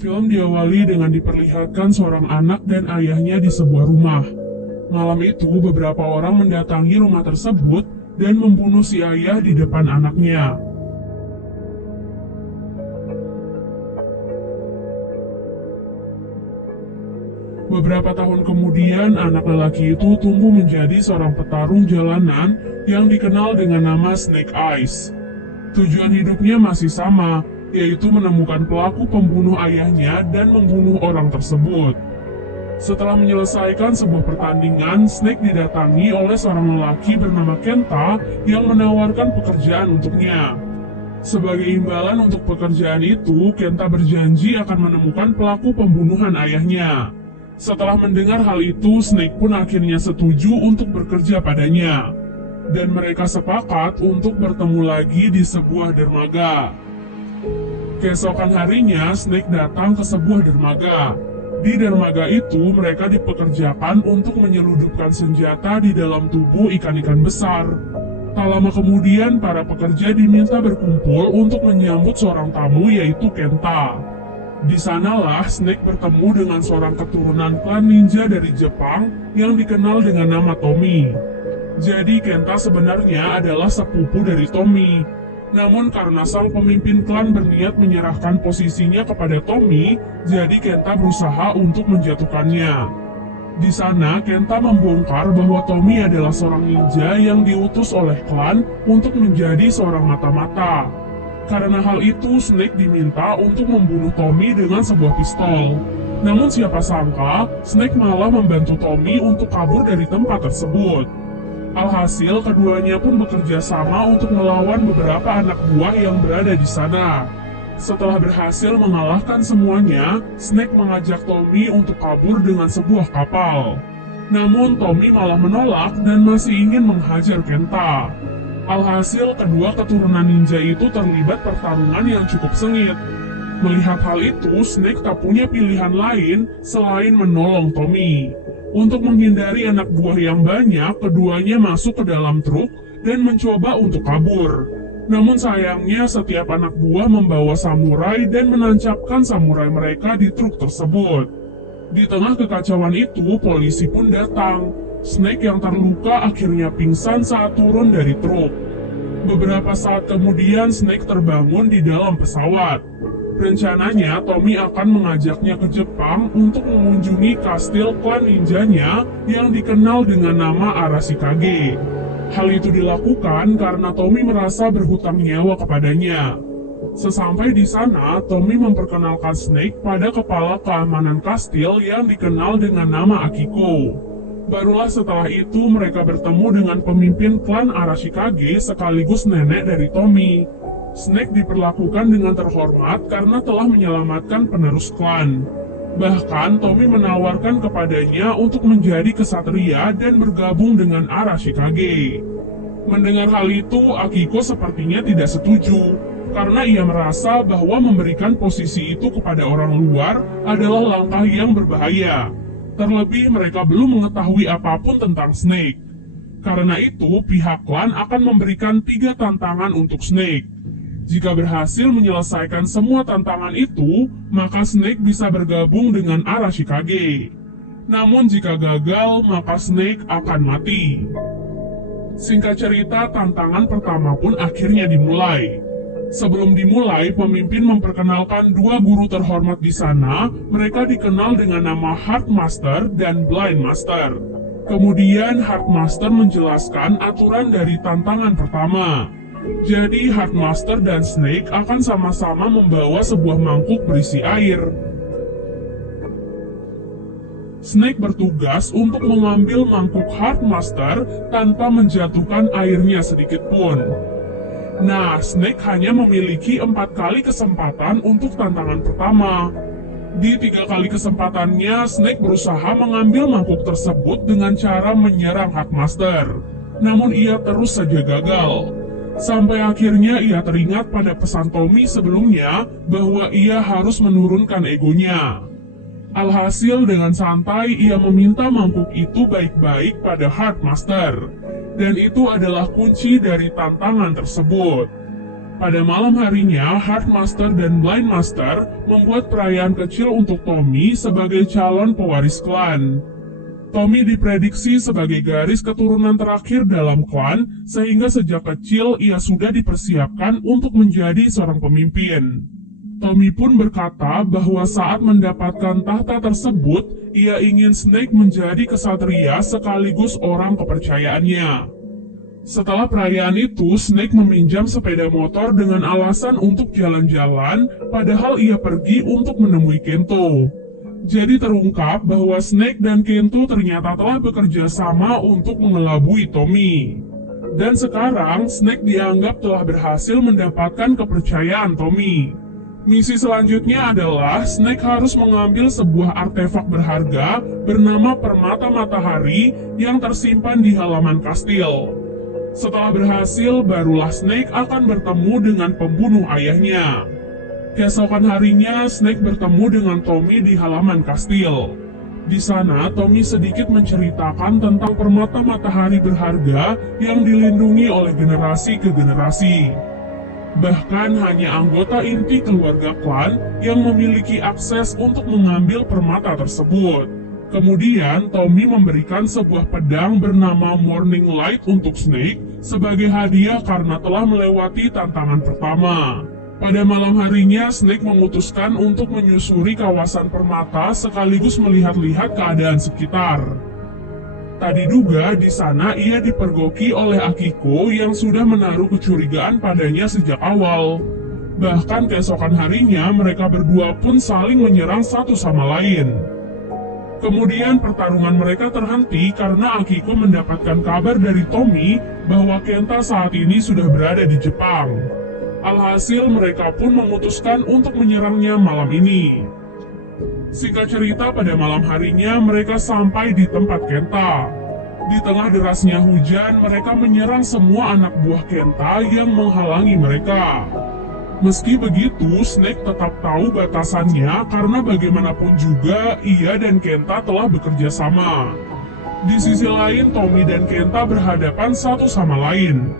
Film diawali dengan diperlihatkan seorang anak dan ayahnya di sebuah rumah. Malam itu, beberapa orang mendatangi rumah tersebut dan membunuh si ayah di depan anaknya. Beberapa tahun kemudian, anak lelaki itu tumbuh menjadi seorang petarung jalanan yang dikenal dengan nama Snake Eyes. Tujuan hidupnya masih sama, yaitu menemukan pelaku pembunuh ayahnya dan membunuh orang tersebut. Setelah menyelesaikan sebuah pertandingan, Snake didatangi oleh seorang lelaki bernama Kenta yang menawarkan pekerjaan untuknya. Sebagai imbalan untuk pekerjaan itu, Kenta berjanji akan menemukan pelaku pembunuhan ayahnya. Setelah mendengar hal itu, Snake pun akhirnya setuju untuk bekerja padanya. Dan mereka sepakat untuk bertemu lagi di sebuah dermaga. Keesokan harinya, Snake datang ke sebuah dermaga. Di dermaga itu, mereka dipekerjakan untuk menyelundupkan senjata di dalam tubuh ikan-ikan besar. Tak lama kemudian, para pekerja diminta berkumpul untuk menyambut seorang tamu yaitu Kenta. Di sanalah Snake bertemu dengan seorang keturunan klan ninja dari Jepang yang dikenal dengan nama Tommy. Jadi Kenta sebenarnya adalah sepupu dari Tommy. Namun karena sang pemimpin klan berniat menyerahkan posisinya kepada Tommy, jadi Kenta berusaha untuk menjatuhkannya. Di sana, Kenta membongkar bahwa Tommy adalah seorang ninja yang diutus oleh klan untuk menjadi seorang mata-mata. Karena hal itu, Snake diminta untuk membunuh Tommy dengan sebuah pistol. Namun siapa sangka, Snake malah membantu Tommy untuk kabur dari tempat tersebut. Alhasil, keduanya pun bekerja sama untuk melawan beberapa anak buah yang berada di sana. Setelah berhasil mengalahkan semuanya, Snake mengajak Tommy untuk kabur dengan sebuah kapal. Namun Tommy malah menolak dan masih ingin menghajar Kenta. Alhasil, kedua keturunan ninja itu terlibat pertarungan yang cukup sengit. Melihat hal itu, Snake tak punya pilihan lain selain menolong Tommy. Untuk menghindari anak buah yang banyak, keduanya masuk ke dalam truk dan mencoba untuk kabur. Namun sayangnya, setiap anak buah membawa samurai dan menancapkan samurai mereka di truk tersebut. Di tengah kekacauan itu, polisi pun datang. Snake yang terluka akhirnya pingsan saat turun dari truk. Beberapa saat kemudian, Snake terbangun di dalam pesawat. Rencananya, Tommy akan mengajaknya ke Jepang untuk mengunjungi kastil klan ninjanya yang dikenal dengan nama Arashikage. Hal itu dilakukan karena Tommy merasa berhutang nyawa kepadanya. Sesampai di sana, Tommy memperkenalkan Snake pada kepala keamanan kastil yang dikenal dengan nama Akiko. Barulah setelah itu mereka bertemu dengan pemimpin klan Arashikage sekaligus nenek dari Tommy. Snake diperlakukan dengan terhormat karena telah menyelamatkan penerus klan. Bahkan Tommy menawarkan kepadanya untuk menjadi kesatria dan bergabung dengan Arashikage. Mendengar hal itu, Akiko sepertinya tidak setuju, karena ia merasa bahwa memberikan posisi itu kepada orang luar adalah langkah yang berbahaya. Terlebih mereka belum mengetahui apapun tentang Snake. Karena itu, pihak klan akan memberikan 3 tantangan untuk Snake. Jika berhasil menyelesaikan semua tantangan itu, maka Snake bisa bergabung dengan Arashikage. Namun jika gagal, maka Snake akan mati. Singkat cerita, tantangan pertama pun akhirnya dimulai. Sebelum dimulai, pemimpin memperkenalkan 2 guru terhormat di sana. Mereka dikenal dengan nama Heart Master dan Blind Master. Kemudian Heart Master menjelaskan aturan dari tantangan pertama. Jadi Heart Master dan Snake akan sama-sama membawa sebuah mangkuk berisi air. Snake bertugas untuk mengambil mangkuk Heart Master tanpa menjatuhkan airnya sedikit pun. Nah, Snake hanya memiliki 4 kali kesempatan untuk tantangan pertama. Di 3 kali kesempatannya, Snake berusaha mengambil mangkuk tersebut dengan cara menyerang Heartmaster. Namun ia terus saja gagal. Sampai akhirnya ia teringat pada pesan Tommy sebelumnya bahwa ia harus menurunkan egonya. Alhasil dengan santai ia meminta mangkuk itu baik-baik pada Heartmaster. Dan itu adalah kunci dari tantangan tersebut. Pada malam harinya, Heartmaster dan Blindmaster membuat perayaan kecil untuk Tommy sebagai calon pewaris klan. Tommy diprediksi sebagai garis keturunan terakhir dalam klan, sehingga sejak kecil ia sudah dipersiapkan untuk menjadi seorang pemimpin. Tommy pun berkata bahwa saat mendapatkan tahta tersebut, ia ingin Snake menjadi kesatria sekaligus orang kepercayaannya. Setelah perayaan itu, Snake meminjam sepeda motor dengan alasan untuk jalan-jalan, padahal ia pergi untuk menemui Kento. Jadi terungkap bahwa Snake dan Kento ternyata telah bekerja sama untuk mengelabui Tommy. Dan sekarang, Snake dianggap telah berhasil mendapatkan kepercayaan Tommy. Misi selanjutnya adalah Snake harus mengambil sebuah artefak berharga bernama Permata Matahari yang tersimpan di halaman kastil. Setelah berhasil, barulah Snake akan bertemu dengan pembunuh ayahnya. Keesokan harinya, Snake bertemu dengan Tommy di halaman kastil. Di sana, Tommy sedikit menceritakan tentang permata matahari berharga yang dilindungi oleh generasi ke generasi. Bahkan hanya anggota inti keluarga klan yang memiliki akses untuk mengambil permata tersebut. Kemudian, Tommy memberikan sebuah pedang bernama Morning Light untuk Snake sebagai hadiah karena telah melewati tantangan pertama. Pada malam harinya, Snake memutuskan untuk menyusuri kawasan permata sekaligus melihat-lihat keadaan sekitar. Tak diduga, di sana ia dipergoki oleh Akiko yang sudah menaruh kecurigaan padanya sejak awal. Bahkan keesokan harinya, mereka berdua pun saling menyerang satu sama lain. Kemudian pertarungan mereka terhenti karena Akiko mendapatkan kabar dari Tommy bahwa Kenta saat ini sudah berada di Jepang. Alhasil mereka pun memutuskan untuk menyerangnya malam ini. Singkat cerita, pada malam harinya mereka sampai di tempat Kenta. Di tengah derasnya hujan, mereka menyerang semua anak buah Kenta yang menghalangi mereka. Meski begitu, Snake tetap tahu batasannya karena bagaimanapun juga ia dan Kenta telah bekerja sama. Di sisi lain, Tommy dan Kenta berhadapan satu sama lain.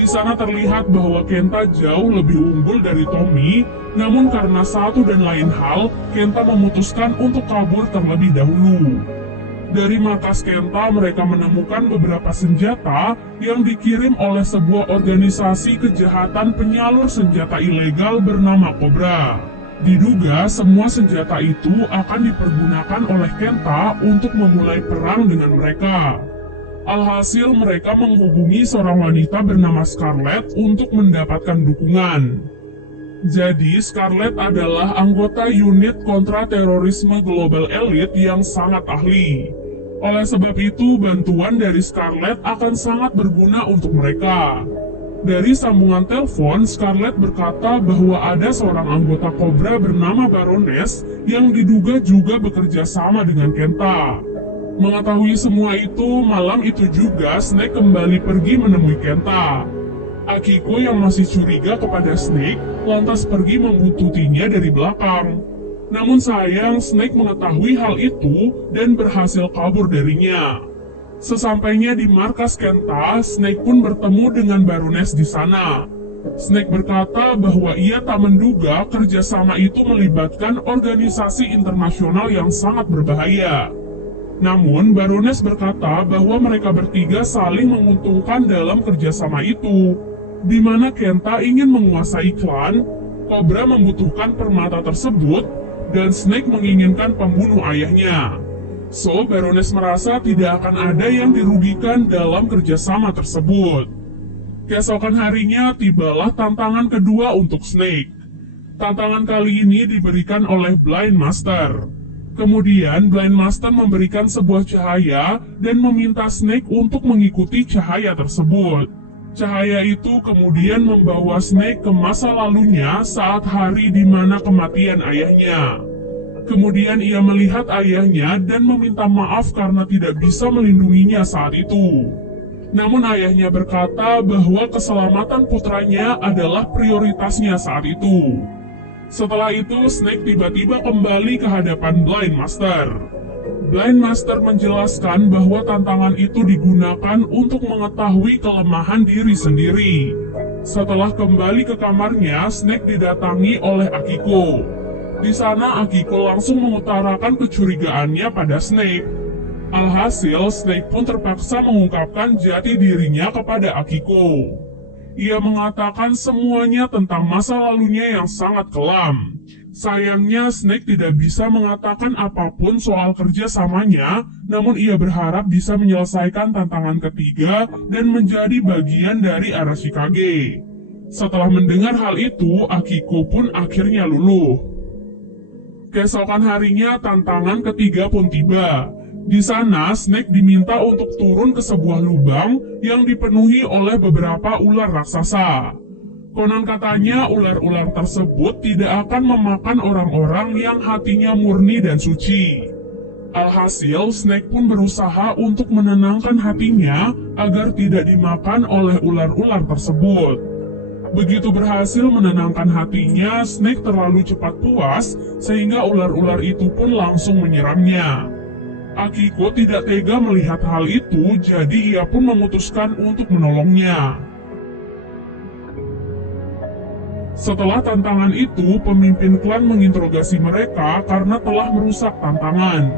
Di sana terlihat bahwa Kenta jauh lebih unggul dari Tommy, namun karena satu dan lain hal, Kenta memutuskan untuk kabur terlebih dahulu. Dari markas Kenta, mereka menemukan beberapa senjata yang dikirim oleh sebuah organisasi kejahatan penyalur senjata ilegal bernama Cobra. Diduga semua senjata itu akan dipergunakan oleh Kenta untuk memulai perang dengan mereka. Alhasil mereka menghubungi seorang wanita bernama Scarlet untuk mendapatkan dukungan. Jadi Scarlet adalah anggota unit kontra-terorisme Global Elite yang sangat ahli. Oleh sebab itu, bantuan dari Scarlet akan sangat berguna untuk mereka. Dari sambungan telepon, Scarlet berkata bahwa ada seorang anggota Cobra bernama Baroness yang diduga juga bekerja sama dengan Kenta. Mengetahui semua itu, malam itu juga Snake kembali pergi menemui Kenta. Akiko yang masih curiga kepada Snake, lantas pergi membuntutinya dari belakang. Namun sayang, Snake mengetahui hal itu dan berhasil kabur darinya. Sesampainya di markas Kenta, Snake pun bertemu dengan Baroness di sana. Snake berkata bahwa ia tak menduga kerjasama itu melibatkan organisasi internasional yang sangat berbahaya. Namun, Baroness berkata bahwa mereka bertiga saling menguntungkan dalam kerjasama itu, di mana Kenta ingin menguasai klan, Cobra membutuhkan permata tersebut, dan Snake menginginkan pembunuh ayahnya. So, Baroness merasa tidak akan ada yang dirugikan dalam kerjasama tersebut. Keesokan harinya, tibalah tantangan kedua untuk Snake. Tantangan kali ini diberikan oleh Blindmaster. Kemudian, Blindmaster memberikan sebuah cahaya dan meminta Snake untuk mengikuti cahaya tersebut. Cahaya itu kemudian membawa Snake ke masa lalunya saat hari di mana kematian ayahnya. Kemudian ia melihat ayahnya dan meminta maaf karena tidak bisa melindunginya saat itu. Namun ayahnya berkata bahwa keselamatan putranya adalah prioritasnya saat itu. Setelah itu, Snake tiba-tiba kembali ke hadapan Blindmaster. Blindmaster menjelaskan bahwa tantangan itu digunakan untuk mengetahui kelemahan diri sendiri. Setelah kembali ke kamarnya, Snake didatangi oleh Akiko. Di sana Akiko langsung mengutarakan kecurigaannya pada Snake. Alhasil, Snake pun terpaksa mengungkapkan jati dirinya kepada Akiko. Ia mengatakan semuanya tentang masa lalunya yang sangat kelam. Sayangnya, Snake tidak bisa mengatakan apapun soal kerjasamanya, namun ia berharap bisa menyelesaikan tantangan ketiga dan menjadi bagian dari Arashikage. Setelah mendengar hal itu, Akiko pun akhirnya luluh. Keesokan harinya, tantangan ketiga pun tiba. Di sana, Snake diminta untuk turun ke sebuah lubang yang dipenuhi oleh beberapa ular raksasa. Konon katanya ular-ular tersebut tidak akan memakan orang-orang yang hatinya murni dan suci. Alhasil, Snake pun berusaha untuk menenangkan hatinya agar tidak dimakan oleh ular-ular tersebut. Begitu berhasil menenangkan hatinya, Snake terlalu cepat puas sehingga ular-ular itu pun langsung menyerangnya. Akiko tidak tega melihat hal itu, jadi ia pun memutuskan untuk menolongnya. Setelah tantangan itu, pemimpin klan menginterogasi mereka karena telah merusak tantangan.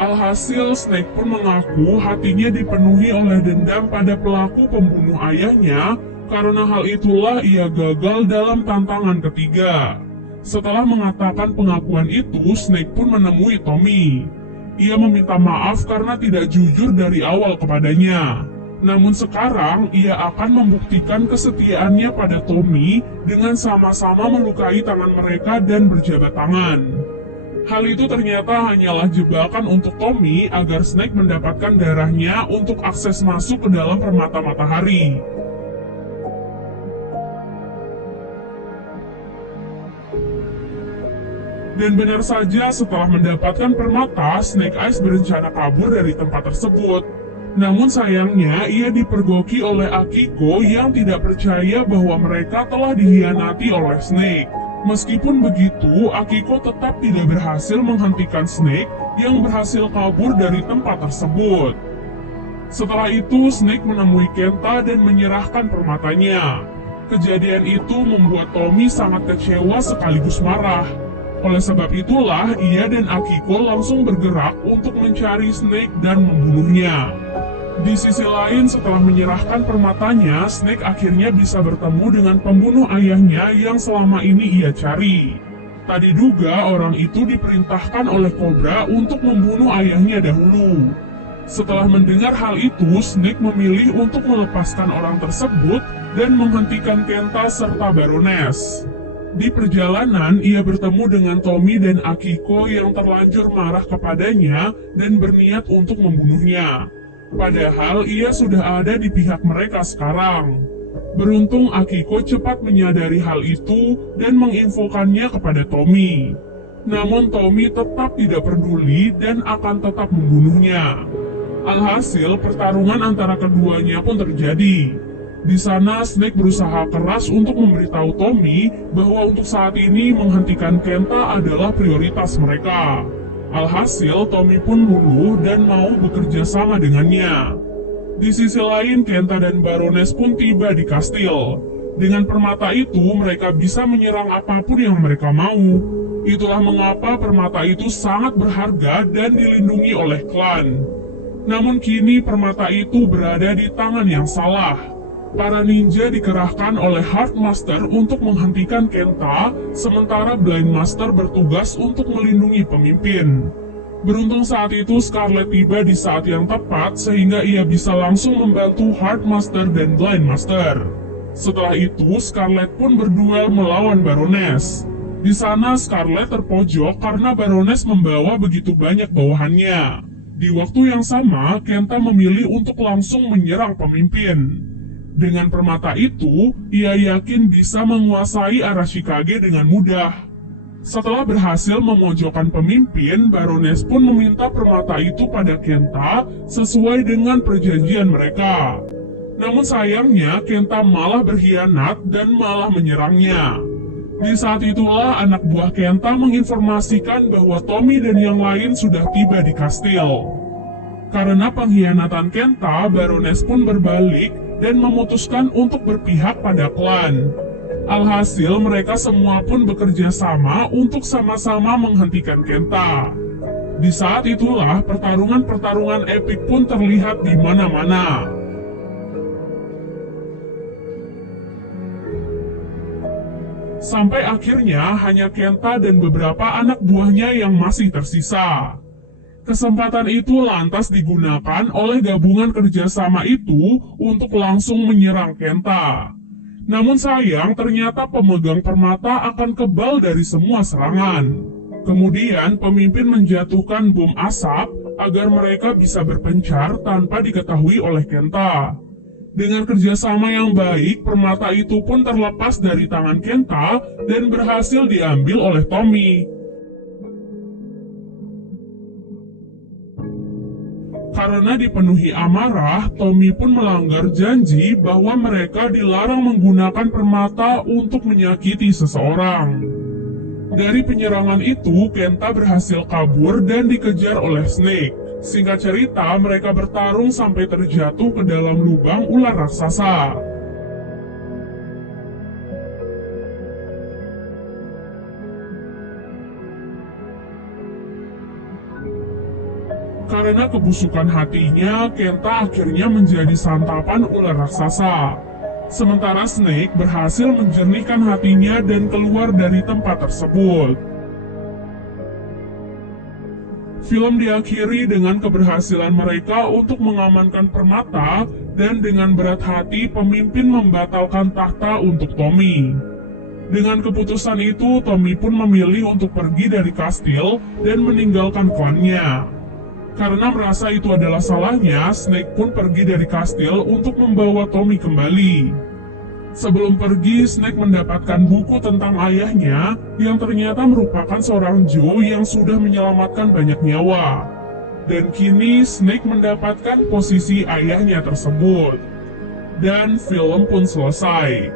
Alhasil, Snake pun mengaku hatinya dipenuhi oleh dendam pada pelaku pembunuh ayahnya, karena hal itulah ia gagal dalam tantangan ketiga. Setelah mengatakan pengakuan itu, Snake pun menemui Tommy. Ia meminta maaf karena tidak jujur dari awal kepadanya. Namun sekarang, ia akan membuktikan kesetiaannya pada Tommy dengan sama-sama melukai tangan mereka dan berjabat tangan. Hal itu ternyata hanyalah jebakan untuk Tommy agar Snake mendapatkan darahnya untuk akses masuk ke dalam permata matahari. Dan benar saja, setelah mendapatkan permata, Snake Eyes berencana kabur dari tempat tersebut. Namun sayangnya, ia dipergoki oleh Akiko yang tidak percaya bahwa mereka telah dikhianati oleh Snake. Meskipun begitu, Akiko tetap tidak berhasil menghentikan Snake yang berhasil kabur dari tempat tersebut. Setelah itu, Snake menemui Kenta dan menyerahkan permatanya. Kejadian itu membuat Tommy sangat kecewa sekaligus marah. Oleh sebab itulah, ia dan Akiko langsung bergerak untuk mencari Snake dan membunuhnya. Di sisi lain, setelah menyerahkan permatanya, Snake akhirnya bisa bertemu dengan pembunuh ayahnya yang selama ini ia cari. Tadi diduga orang itu diperintahkan oleh Cobra untuk membunuh ayahnya dahulu. Setelah mendengar hal itu, Snake memilih untuk melepaskan orang tersebut dan menghentikan Kenta serta Baroness. Di perjalanan, ia bertemu dengan Tommy dan Akiko yang terlanjur marah kepadanya dan berniat untuk membunuhnya. Padahal ia sudah ada di pihak mereka sekarang. Beruntung Akiko cepat menyadari hal itu dan menginfokannya kepada Tommy. Namun Tommy tetap tidak peduli dan akan tetap membunuhnya. Alhasil, pertarungan antara keduanya pun terjadi. Di sana, Snake berusaha keras untuk memberitahu Tommy bahwa untuk saat ini menghentikan Kenta adalah prioritas mereka. Alhasil, Tommy pun luluh dan mau bekerja sama dengannya. Di sisi lain, Kenta dan Baroness pun tiba di kastil. Dengan permata itu, mereka bisa menyerang apapun yang mereka mau. Itulah mengapa permata itu sangat berharga dan dilindungi oleh klan. Namun kini permata itu berada di tangan yang salah. Para ninja dikerahkan oleh Heart Master untuk menghentikan Kenta, sementara Blind Master bertugas untuk melindungi pemimpin. Beruntung saat itu Scarlet tiba di saat yang tepat sehingga ia bisa langsung membantu Heart Master dan Blind Master. Setelah itu, Scarlet pun berduel melawan Baroness. Di sana Scarlet terpojok karena Baroness membawa begitu banyak bawahannya. Di waktu yang sama, Kenta memilih untuk langsung menyerang pemimpin. Dengan permata itu, ia yakin bisa menguasai Arashikage dengan mudah. Setelah berhasil memojokkan pemimpin, Baroness pun meminta permata itu pada Kenta sesuai dengan perjanjian mereka. Namun sayangnya, Kenta malah berkhianat dan malah menyerangnya. Di saat itulah anak buah Kenta menginformasikan bahwa Tommy dan yang lain sudah tiba di kastil. Karena pengkhianatan Kenta, Baroness pun berbalik dan memutuskan untuk berpihak pada klan. Alhasil mereka semua pun bekerja sama untuk sama-sama menghentikan Kenta. Di saat itulah pertarungan-pertarungan epik pun terlihat di mana-mana. Sampai akhirnya hanya Kenta dan beberapa anak buahnya yang masih tersisa. Kesempatan itu lantas digunakan oleh gabungan kerjasama itu untuk langsung menyerang Kenta. Namun sayang, ternyata pemegang permata akan kebal dari semua serangan. Kemudian pemimpin menjatuhkan bom asap agar mereka bisa berpencar tanpa diketahui oleh Kenta. Dengan kerjasama yang baik, permata itu pun terlepas dari tangan Kenta dan berhasil diambil oleh Tommy. Karena dipenuhi amarah, Tommy pun melanggar janji bahwa mereka dilarang menggunakan permata untuk menyakiti seseorang. Dari penyerangan itu, Kenta berhasil kabur dan dikejar oleh Snake. Singkat cerita, mereka bertarung sampai terjatuh ke dalam lubang ular raksasa. Karena kebusukan hatinya, Kenta akhirnya menjadi santapan ular raksasa. Sementara Snake berhasil menjernihkan hatinya dan keluar dari tempat tersebut. Film diakhiri dengan keberhasilan mereka untuk mengamankan permata dan dengan berat hati pemimpin membatalkan takhta untuk Tommy. Dengan keputusan itu, Tommy pun memilih untuk pergi dari kastil dan meninggalkan klannya. Karena merasa itu adalah salahnya, Snake pun pergi dari kastil untuk membawa Tommy kembali. Sebelum pergi, Snake mendapatkan buku tentang ayahnya yang ternyata merupakan seorang Joe yang sudah menyelamatkan banyak nyawa. Dan kini Snake mendapatkan posisi ayahnya tersebut. Dan film pun selesai.